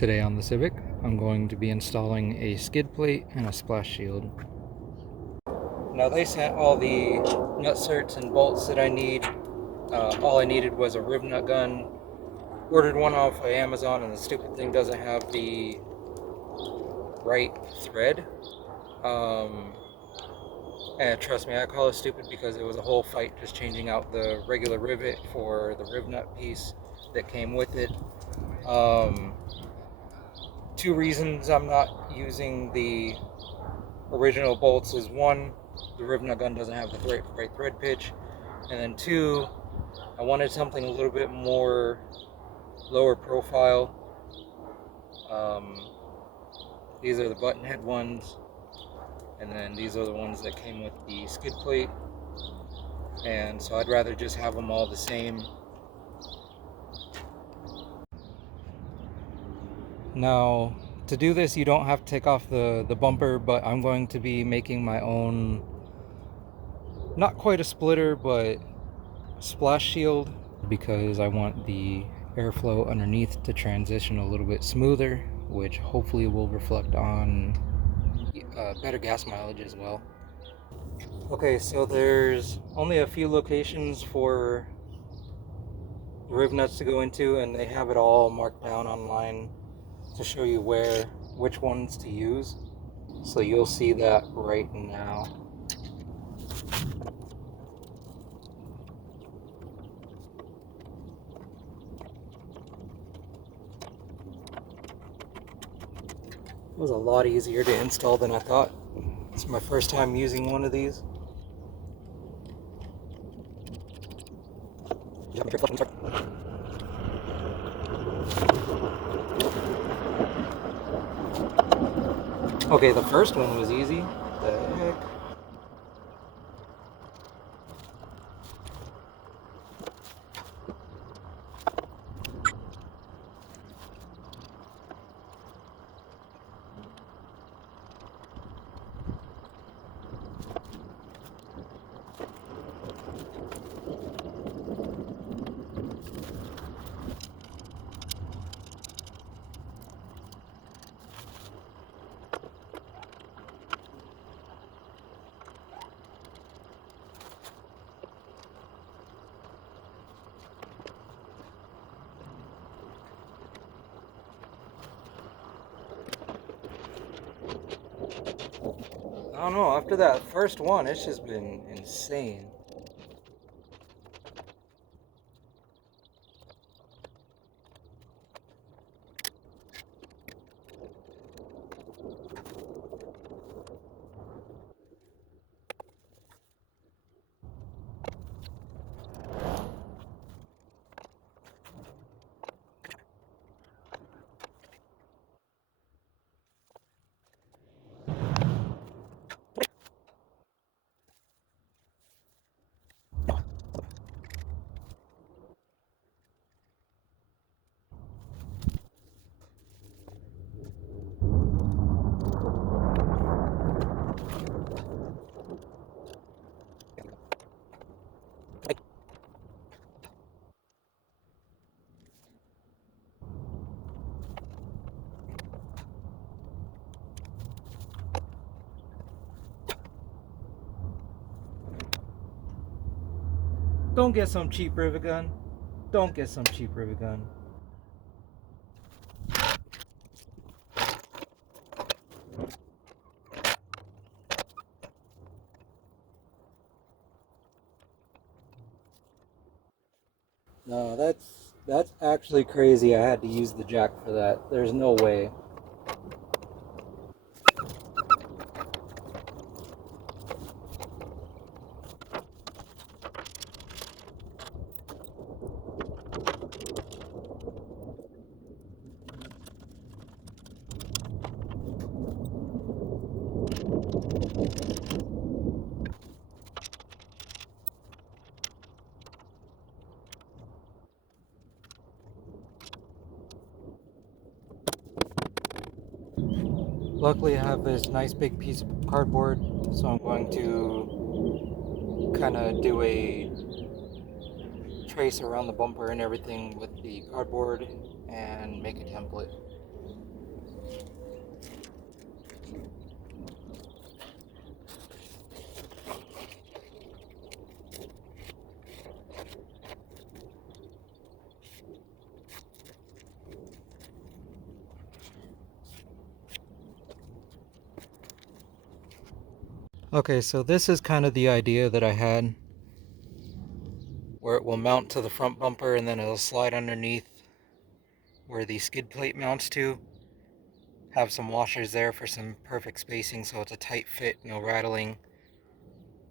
Today on the Civic, I'm going to be installing a skid plate and a splash shield. Now they sent all the nut certs and bolts that I need. All I needed was a riv nut gun. Ordered one off of Amazon and the stupid thing doesn't have the right thread. And trust me, I call it stupid because it was a whole fight just changing out the regular rivet for the riv nut piece that came with it. Two reasons I'm not using the original bolts is one, the riv nut gun doesn't have the right thread pitch, and then two, I wanted something a little bit more lower profile. These are the button head ones, and then these are the ones that came with the skid plate, and so I'd rather just have them all the same. Now, to do this, you don't have to take off the bumper, but I'm going to be making my own, not quite a splitter, but splash shield, because I want the airflow underneath to transition a little bit smoother, which hopefully will reflect on better gas mileage as well. Okay, so there's only a few locations for riv nuts to go into, and they have it all marked down online to show you which ones to use. So you'll see that right now. It was a lot easier to install than I thought. It's my first time using one of these. Okay, the first one was easy. The heck? I don't know, after that first one, it's just been insane. Don't get some cheap rivet gun. Don't get some cheap rivet gun. No, that's actually crazy. I had to use the jack for that. There's no way. Luckily, I have this nice big piece of cardboard, so I'm going to kind of do a trace around the bumper and everything with the cardboard and make a template. Okay, so this is kind of the idea that I had, where it will mount to the front bumper and then it'll slide underneath where the skid plate mounts to. Have some washers there for some perfect spacing so it's a tight fit, no rattling,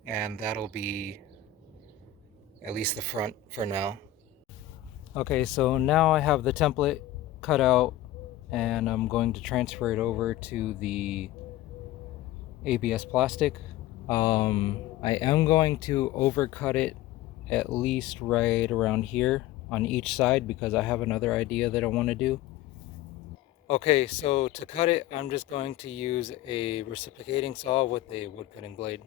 and that'll be at least the front for now. Okay, so now I have the template cut out and I'm going to transfer it over to the ABS plastic. I am going to overcut it at least right around here on each side because I have another idea that I want to do. Okay, so to cut it, I'm just going to use a reciprocating saw with a wood cutting blade.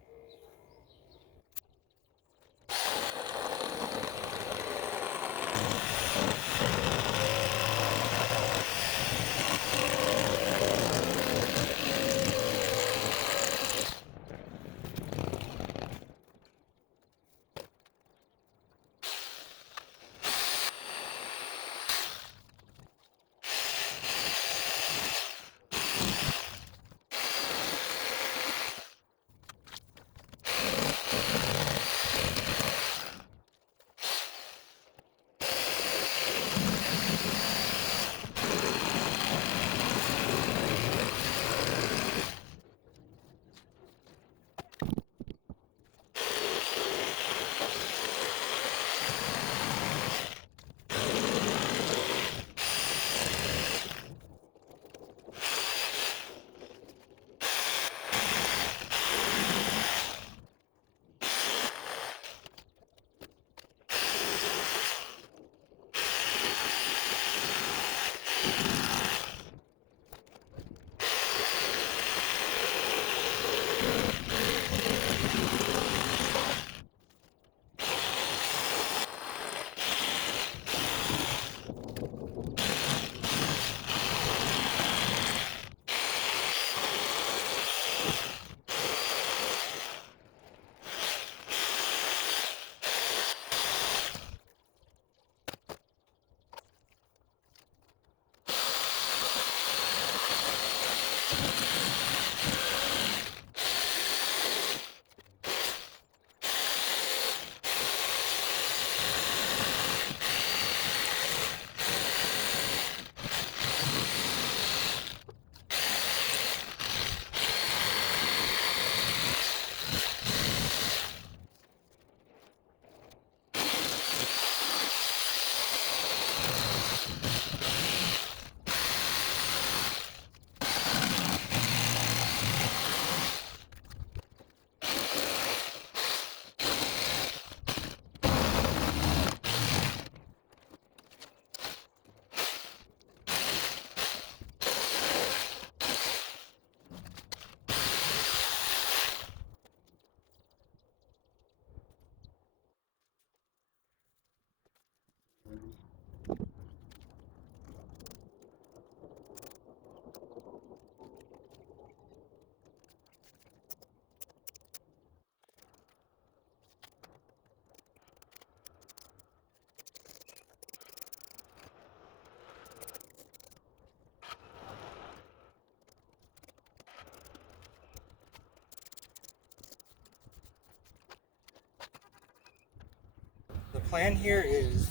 The plan here is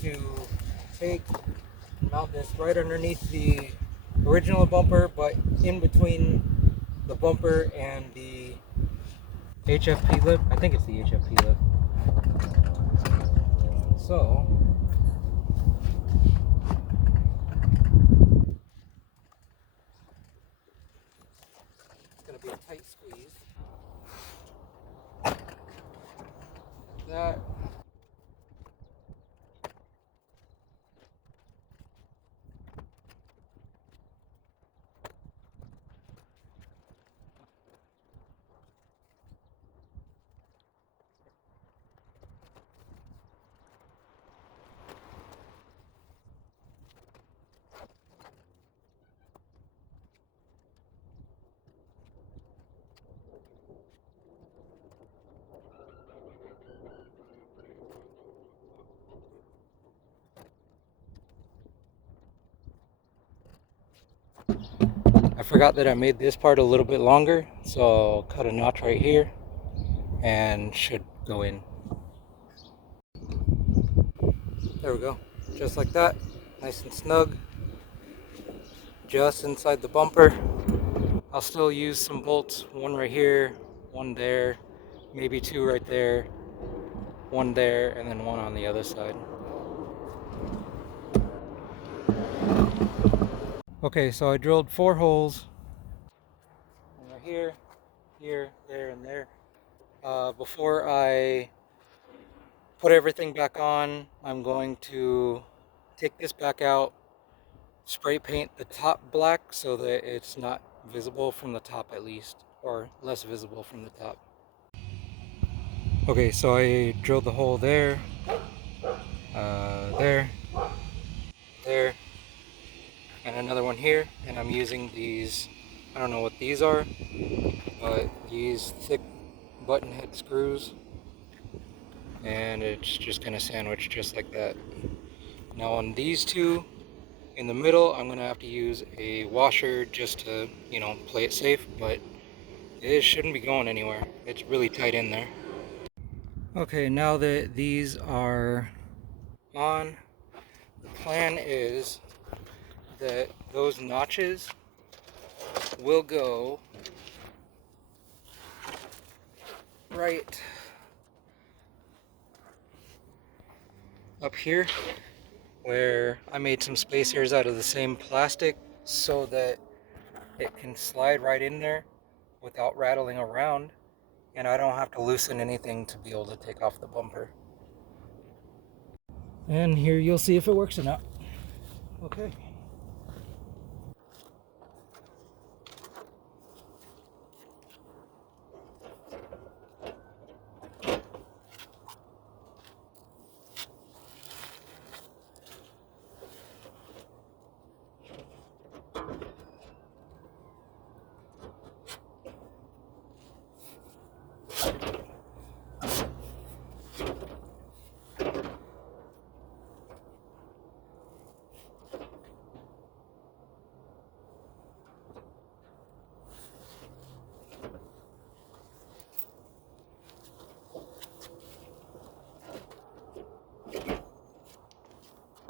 to take mount this right underneath the original bumper, but in between the bumper and the HFP lip. I think it's the HFP lip. So it's going to be a tight squeeze. That forgot that I made this part a little bit longer, so I'll cut a notch right here and should go in. There we go, just like that, nice and snug, just inside the bumper. I'll still use some bolts, one right here, one there, maybe two right there, one there, and then one on the other side. Okay, so I drilled 4 holes, right here, here, there, and there. Before I put everything back on, I'm going to take this back out, spray paint the top black so that it's not visible from the top at least, or less visible from the top. Okay, so I drilled the hole there, there, there, and another one here, and I'm using these, I don't know what these are, but these thick button head screws, and it's just gonna sandwich just like that. Now on these two in the middle, I'm gonna have to use a washer just to, you know, play it safe, but it shouldn't be going anywhere. It's really tight in there. Okay, now that these are on, the plan is that those notches will go right up here where I made some spacers out of the same plastic so that it can slide right in there without rattling around, and I don't have to loosen anything to be able to take off the bumper. And here you'll see if it works or not. Okay.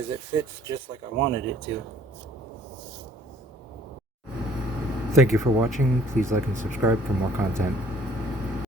It fits just like I wanted it to. Thank you for watching. Please like and subscribe for more content.